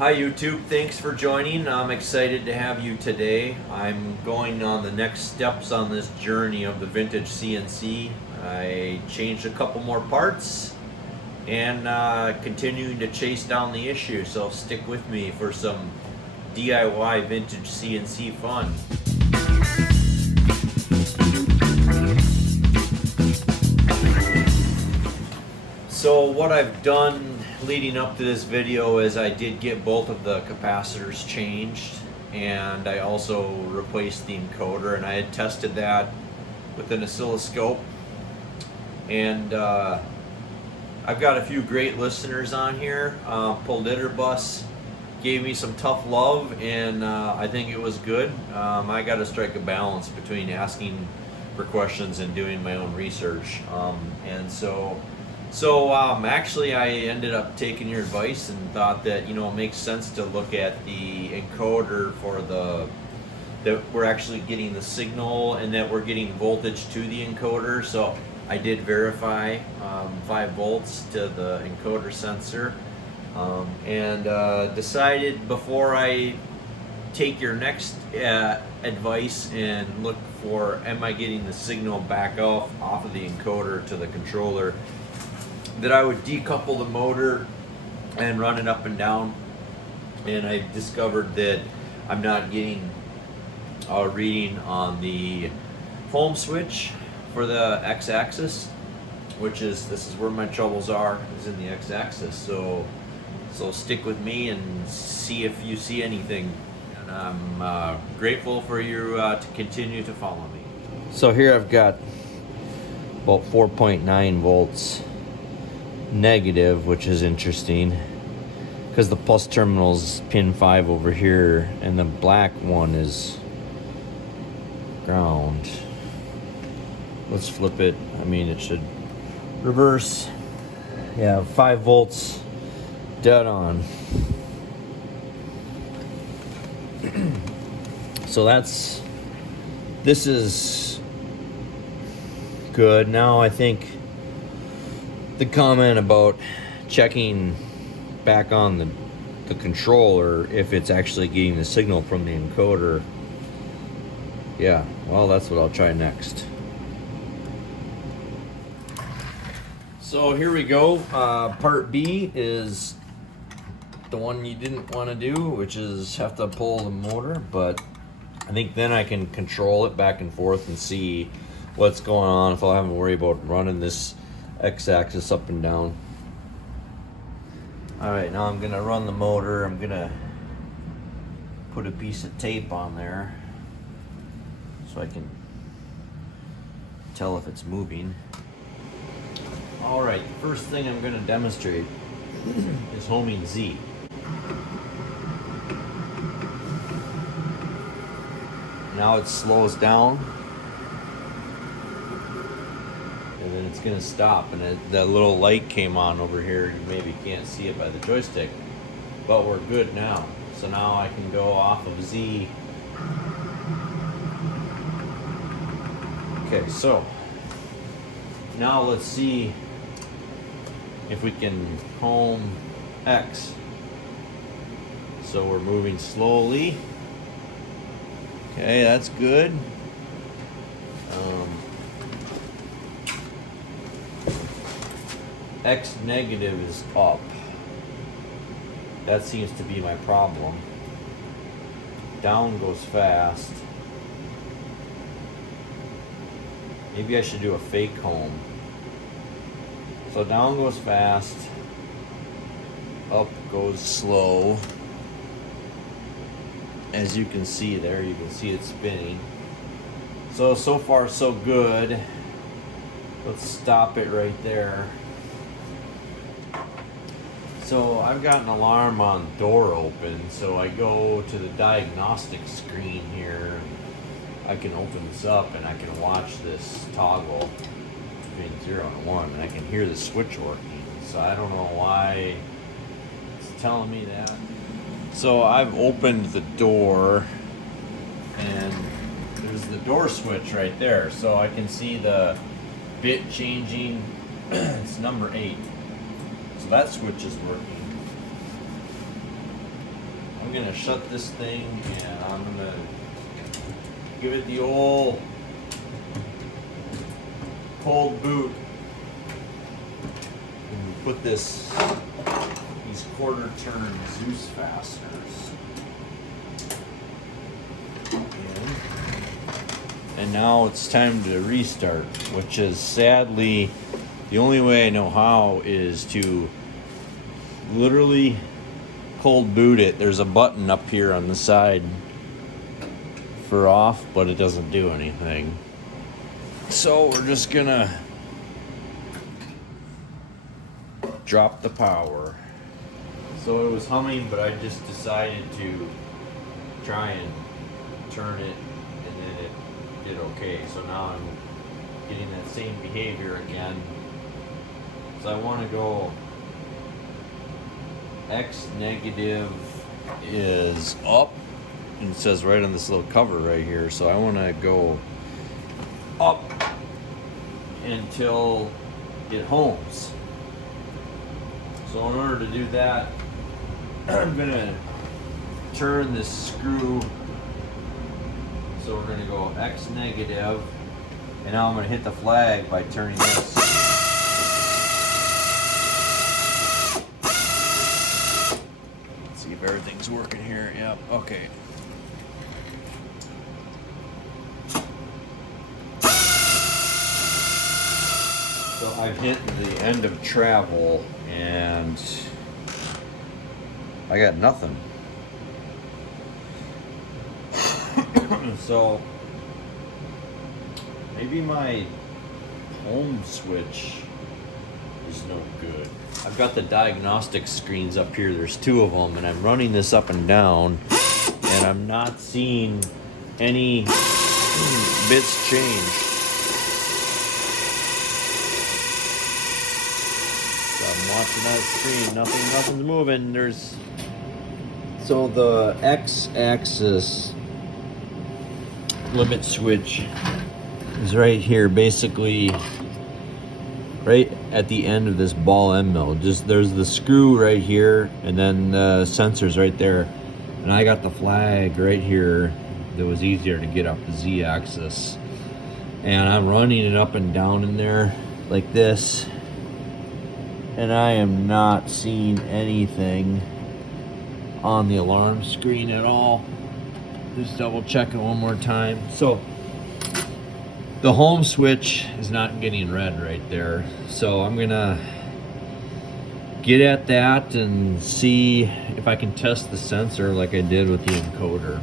Hi YouTube, thanks for joining. I'm excited to have you today. I'm going on the next steps on this journey of the vintage CNC. I changed a couple more parts and continuing to chase down the issue, so stick with me for some DIY vintage CNC fun. So what I've done leading up to this video is I did get both of the capacitors changed, and I also replaced the encoder, and I had tested that with an oscilloscope. And I've got a few great listeners on here. Politerbus gave me some tough love, and I think it was good. I got to strike a balance between asking for questions and doing my own research, actually I ended up taking your advice and thought that, you know, it makes sense to look at the encoder for that we're actually getting the signal and that we're getting voltage to the encoder. So I did verify 5 volts to the encoder sensor, and decided before I take your next advice and look for, am I getting the signal back off of the encoder to the controller, that I would decouple the motor and run it up and down. And I discovered that I'm not getting a reading on the home switch for the x-axis, which is, this is where my troubles are, is in the x-axis. So stick with me and see if you see anything. And I'm grateful for you to continue to follow me. So here I've got about 4.9 volts negative, which is interesting because the plus terminal is pin 5 over here and the black one is ground. Let's flip it. I mean, it should reverse. Yeah, 5 volts dead on. So this is good. Now I think the comment about checking back on the controller if it's actually getting the signal from the encoder, yeah, well, that's what I'll try next. So here we go. Part B is the one you didn't want to do, which is have to pull the motor, but I think then I can control it back and forth and see what's going on if I haven't to worry about running this x-axis up and down. Alright, now I'm gonna run the motor. I'm gonna put a piece of tape on there so I can tell if it's moving. Alright, the first thing I'm gonna demonstrate is homing Z. Now it slows down, and then it's going to stop, and that little light came on over here. You maybe can't see it by the joystick, but we're good now. So now I can go off of Z. Okay, so now let's see if we can home X. So we're moving slowly. Okay, that's good. X negative is up. That seems to be my problem. Down goes fast. Maybe I should do a fake home. So down goes fast. Up goes slow. As you can see there, you can see it spinning. So far so good. Let's stop it right there. So I've got an alarm on door open, so I go to the diagnostic screen here. I can open this up and I can watch this toggle between 0 and 1, and I can hear the switch working. So I don't know why it's telling me that. So I've opened the door, and there's the door switch right there. So I can see the bit changing. It's number 8. So that switch is working. I'm gonna shut this thing and I'm gonna give it the old cold boot and put these quarter turn Zeus fasteners in. And now it's time to restart, which is sadly the only way I know how is to literally cold boot it. There's a button up here on the side for off, but it doesn't do anything. So we're just gonna drop the power. So it was humming, but I just decided to try and turn it, and then it did okay. So now I'm getting that same behavior again. So I want to go X negative is up, and it says right on this little cover right here. So I want to go up until it homes. So in order to do that, I'm gonna turn this screw. So we're gonna go X negative, and now I'm gonna hit the flag by turning this. Let's see if everything's working here. Yep, okay. So I've hit the end of travel and I got nothing. So maybe my home switch is no good. I've got the diagnostic screens up here. There's 2 of them, and I'm running this up and down, and I'm not seeing any bits change. So I'm watching that screen. Nothing's moving. So the X-axis limit switch is right here, basically right at the end of this ball end mill. Just there's the screw right here, and then the sensor's right there, and I got the flag right here that was easier to get up the Z-axis, and I'm running it up and down in there like this, and I am not seeing anything on the alarm screen at all. Just double check it one more time. So the home switch is not getting red right there. So I'm gonna get at that and see if I can test the sensor like I did with the encoder.